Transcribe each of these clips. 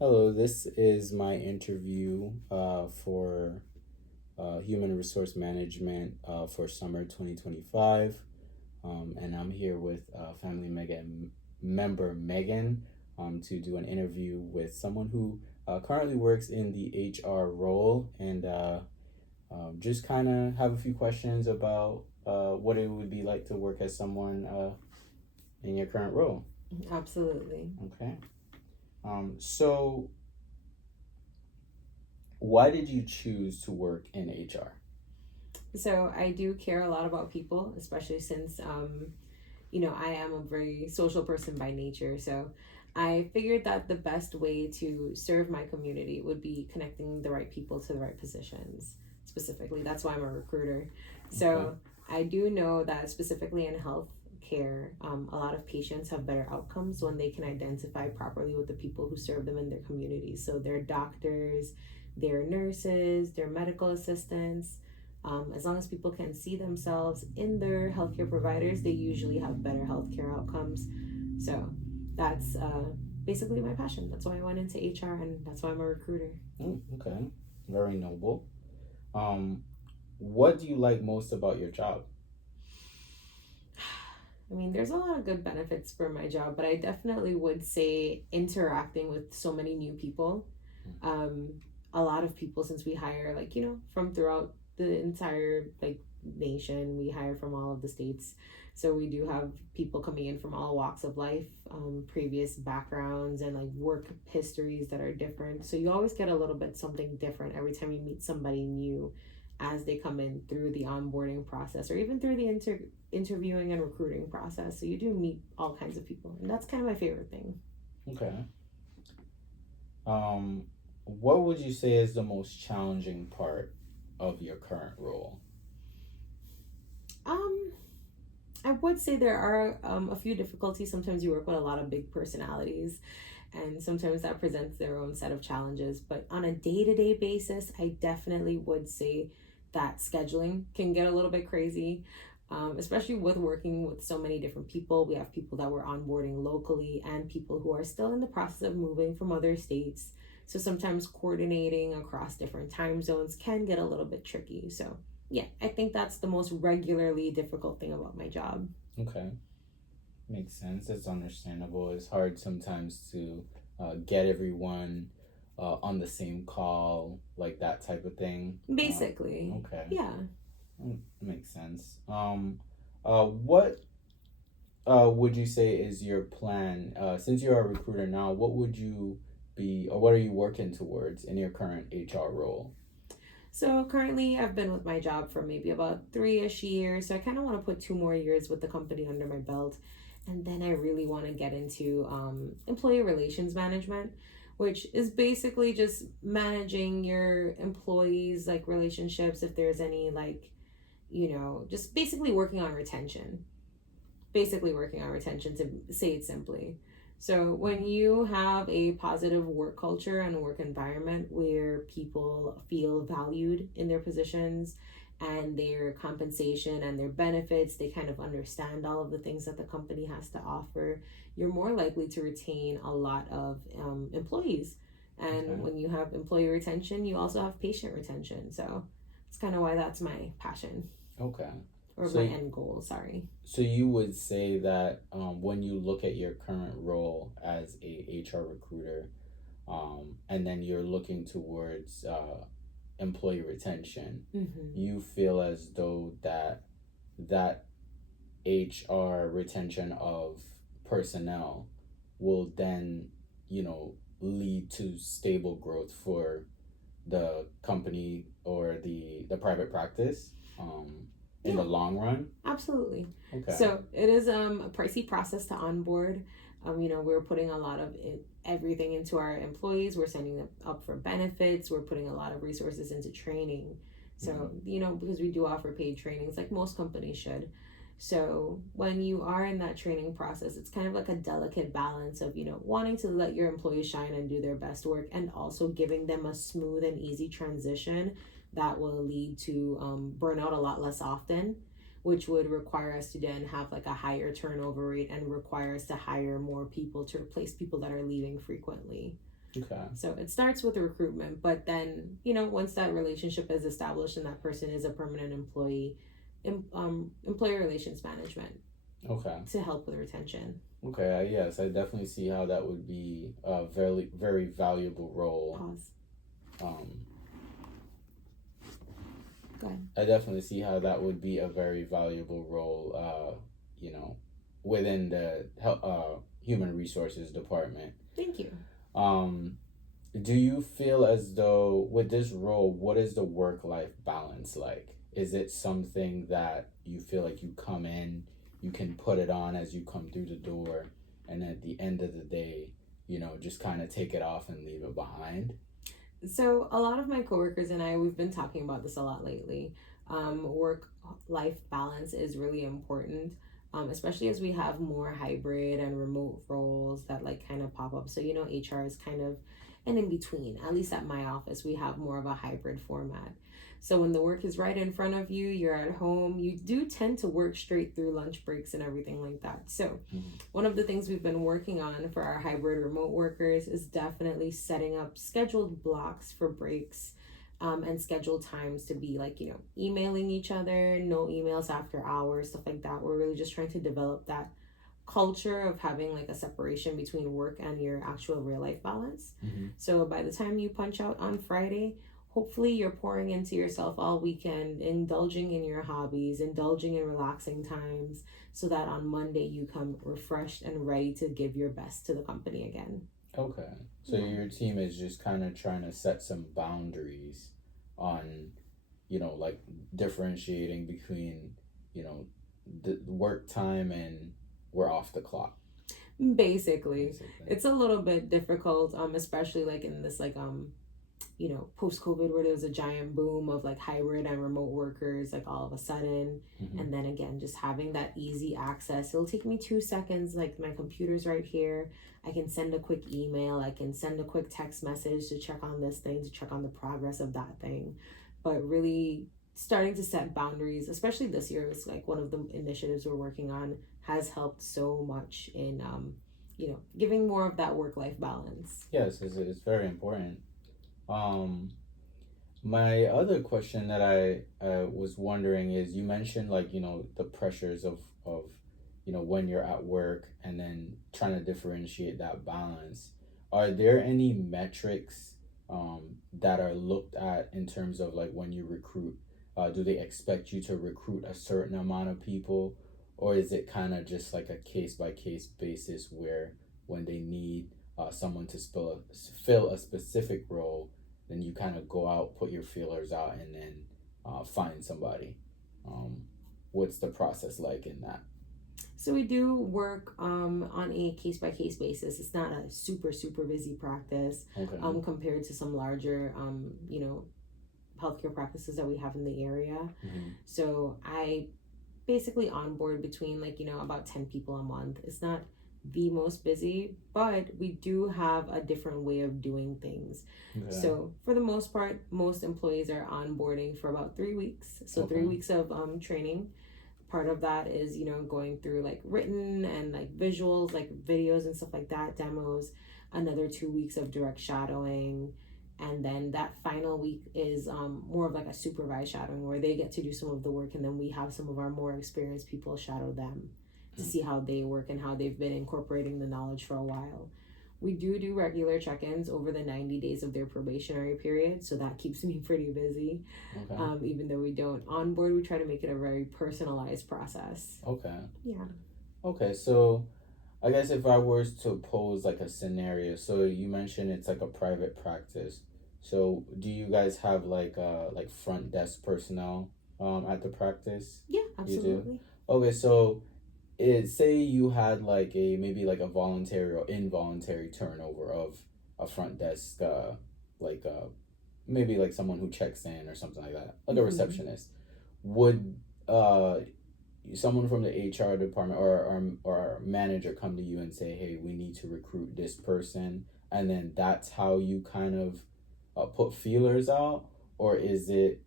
Hello, this is my interview for Human Resource Management for summer 2025. And I'm here with Family Megan member Megan to do an interview with someone who currently works in the HR role and just kind of have a few questions about what it would be like to work as someone in your current role. Absolutely. Okay. So why did you choose to work in HR? So I do care a lot about people, especially since I am a very social person by nature. So I figured that the best way to serve my community would be connecting the right people to the right positions. Specifically, that's why I'm a recruiter. Okay. So I do know that specifically in health care, a lot of patients have better outcomes when they can identify properly with the people who serve them in their communities. So their doctors, their nurses, their medical assistants, as long as people can see themselves in their healthcare providers, they usually have better healthcare outcomes. So that's basically my passion. That's why I went into HR, and that's why I'm a recruiter. Okay. Very noble. Um, what do you like most about your job? I mean, there's a lot of good benefits for my job, but I definitely would say interacting with so many new people. Um, a lot of people, since we hire, from throughout the entire, nation, we hire from all of the states. So we do have people coming in from all walks of life, previous backgrounds, and work histories that are different. So you always get a little bit something different every time you meet somebody new as they come in through the onboarding process or even through the interviewing and recruiting process. So you do meet all kinds of people, and that's kind of my favorite thing. Okay. Um, what would you say is the most challenging part of your current role? Um, I would say there are a few difficulties. Sometimes you work with a lot of big personalities, and sometimes that presents their own set of challenges. But on a day to day basis, I definitely would say that scheduling can get a little bit crazy, especially with working with so many different people. We have people that we're onboarding locally and people who are still in the process of moving from other states. So sometimes coordinating across different time zones can get a little bit tricky. So, yeah, I think that's the most regularly difficult thing about my job. Okay. Makes sense. It's understandable. It's hard sometimes to get everyone on the same call, like that type of thing. Basically, Okay. yeah. Makes sense. What would you say is your plan? Since you're a recruiter now, what would you be, or what are you working towards in your current HR role? So currently, I've been with my job for maybe about 3-ish years. So I kind of want to put 2 more years with the company under my belt. And then I really want to get into employee relations management, which is basically just managing your employees, relationships, if there's any, just basically working on retention. Basically, working on retention, to say it simply. So, when you have a positive work culture and work environment where people feel valued in their positions and their compensation and their benefits, they kind of understand all of the things that the company has to offer, you're more likely to retain a lot of employees. And Okay. when you have employee retention, you also have patient retention. So, it's kind of why that's my passion Okay. or my So end goal, sorry. So you would say that when you look at your current role as a HR recruiter, and then you're looking towards employee retention, Mm-hmm. you feel as though that HR retention of personnel will then, lead to stable growth for the company or the private practice in the Yeah, long run. absolutely. Okay. So it is a pricey process to onboard. We're putting a lot of everything into our employees. We're sending them up for benefits. We're putting a lot of resources into training. So, Mm-hmm. because we do offer paid trainings like most companies should. So when you are in that training process, it's kind of like a delicate balance of, wanting to let your employees shine and do their best work and also giving them a smooth and easy transition that will lead to burnout a lot less often, which would require us to then have a higher turnover rate and require us to hire more people to replace people that are leaving frequently. Okay. So it starts with recruitment, but then, you know, once that relationship is established and that person is a permanent employee, employee relations management Okay. to help with retention. Okay. Yes, I definitely see how that would be a very, very valuable role. Pause. Um, Go ahead. I definitely see how that would be a very valuable role. You know, within the human resources department. Thank you. Um, do you feel as though with this role, what is the work life balance like? Is it something that you feel like you come in, you can put it on as you come through the door, and at the end of the day, you know, just kind of take it off and leave it behind? So a lot of my coworkers and I, we've been talking about this a lot lately. Work life balance is really important, especially as we have more hybrid and remote roles that like kind of pop up. So you know, HR is kind of an in between. At least at my office, we have more of a hybrid format. So when the work is right in front of you, you're at home, you do tend to work straight through lunch breaks and everything like that. So one of the things we've been working on for our hybrid remote workers is definitely setting up scheduled blocks for breaks, and scheduled times to be like, you know, emailing each other, no emails after hours, stuff like that. We're really just trying to develop that culture of having like a separation between work and your actual real life balance. Mm-hmm. So by the time you punch out on Friday, hopefully you're pouring into yourself all weekend, indulging in your hobbies, indulging in relaxing times, so that on Monday you come refreshed and ready to give your best to the company again. Okay. So Yeah. your team is just kind of trying to set some boundaries on, you know, like differentiating between, you know, the work time and we're off the clock, Basically, basically. it's a little bit difficult, especially like in this like you know, post COVID, where there was a giant boom of like hybrid and remote workers, like all of a sudden. Mm-hmm. And then again, just having that easy access. It'll take me 2 seconds. Like my computer's right here. I can send a quick email. I can send a quick text message to check on this thing, to check on the progress of that thing. But really starting to set boundaries, especially this year, is like one of the initiatives we're working on, has helped so much in, you know, giving more of that work life balance. Yes, it's very important. Um, my other question that I was wondering is you mentioned like, you know, the pressures of, you know, when you're at work and then trying to differentiate that balance. Are there any metrics that are looked at in terms of like when you recruit? Do they expect you to recruit a certain amount of people, or is it kind of just like a case by case basis where when they need someone to fill a specific role, then you kind of go out, put your feelers out, and then find somebody? Um, what's the process like in that? So we do work on a case by case basis. It's not a super busy practice Okay. compared to some larger you know, healthcare practices that we have in the area. Mm-hmm. So I basically onboard between like, you know, about 10 people a month. It's not the most busy, but we do have a different way of doing things. Okay. So for the most part, most employees are onboarding for about 3 weeks. So Okay. 3 weeks of training. Part of that is, you know, going through like written and like visuals, like videos and stuff like that, demos. Another 2 weeks of direct shadowing, and then that final week is more of like a supervised shadowing where they get to do some of the work, and then we have some of our more experienced people shadow them to see how they work and how they've been incorporating the knowledge for a while. We do regular check-ins over the 90 days of their probationary period, so that keeps me pretty busy. Okay. Even though we don't onboard, we try to make it a very personalized process. Okay. Yeah. Okay. So I guess if I was to pose like a scenario, so you mentioned it's like a private practice. So do you guys have like front desk personnel at the practice? Yeah, You do? absolutely. Okay, so say you had like a maybe like a voluntary or involuntary turnover of a front desk like maybe like someone who checks in or something like that, like a receptionist. Would someone from the HR department or our manager come to you and say, hey, we need to recruit this person, and then that's how you kind of put feelers out? Or is it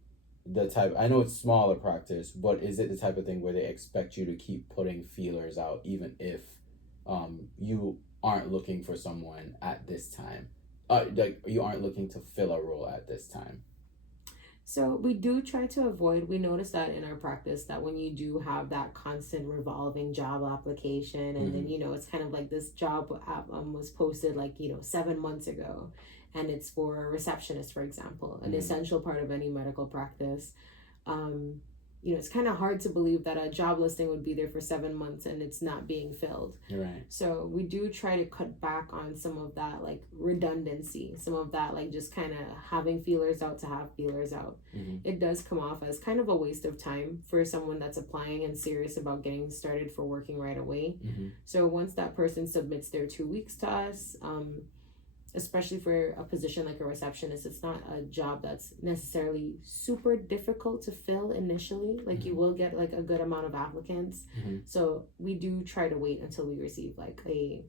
the type, I know it's smaller practice, but is it the type of thing where they expect you to keep putting feelers out even if you aren't looking for someone at this time like you aren't looking to fill a role at this time? So we do try to avoid, we notice that in our practice that when you do have that constant revolving job application and then, it's kind of like this job was posted like, 7 months ago and it's for a receptionist, for example, an essential part of any medical practice. It's kind of hard to believe that a job listing would be there for 7 months and it's not being filled. Right. So we do try to cut back on some of that like redundancy, some of that like just kind of having feelers out to have feelers out. It does come off as kind of a waste of time for someone that's applying and serious about getting started for working right away. So once that person submits their 2 weeks to us, especially for a position like a receptionist, it's not a job that's necessarily super difficult to fill initially. Like you will get like a good amount of applicants. So we do try to wait until we receive like a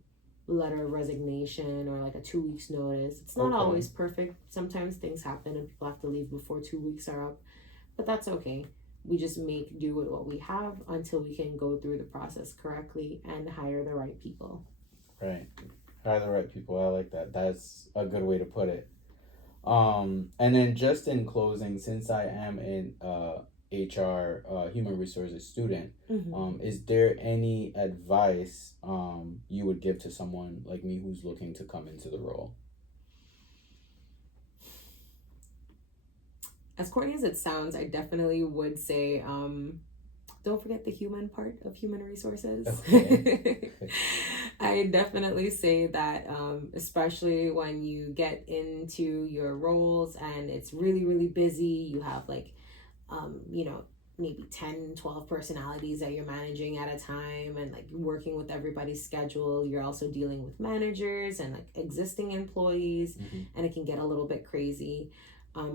letter of resignation or like a 2 weeks notice. It's not always perfect. Sometimes things happen and people have to leave before 2 weeks are up, but that's okay. We just make do with what we have until we can go through the process correctly and hire the right people. Right. Hire the right people. I like that. That's a good way to put it. And then just in closing, since I am in HR human resources student, is there any advice you would give to someone like me who's looking to come into the role? As corny as it sounds, I definitely would say don't forget the human part of human resources. Okay. I definitely say that, especially when you get into your roles and it's really, really busy, you have like, maybe 10, 12 personalities that you're managing at a time and like working with everybody's schedule. You're also dealing with managers and like existing employees, and it can get a little bit crazy.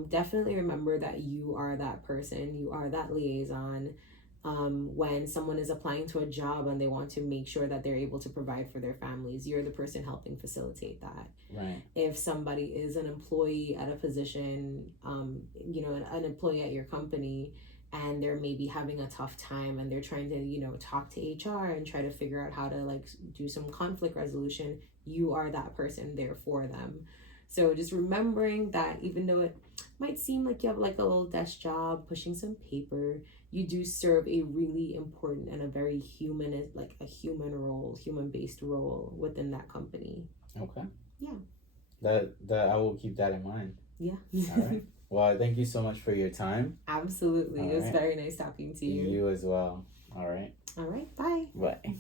Definitely remember that you are that person, you are that liaison. When someone is applying to a job and they want to make sure that they're able to provide for their families, you're the person helping facilitate that. Right. If somebody is an employee at a position, an employee at your company, and they're maybe having a tough time and they're trying to, talk to HR and try to figure out how to like do some conflict resolution, you are that person there for them. So just remembering that even though it might seem like you have like a little desk job pushing some paper, you do serve a really important and a very human human-based role within that company. Okay. Yeah. That I will keep that in mind. Yeah. All right. Well, thank you so much for your time. Absolutely. It was very nice talking to you. You as well. All right. All right. Bye. Bye.